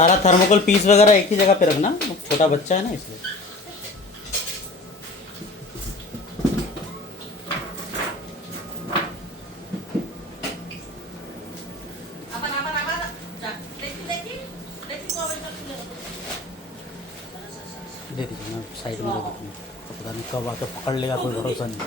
सारा thermocol piece वगैरह एक ही जगह पे रखना, छोटा बच्चा है ना इसलिए। दे दीजिए, मैं साइड में दे दूँगा, तो पता नहीं कब आकर पकड़ लेगा, कोई भरोसा नहीं।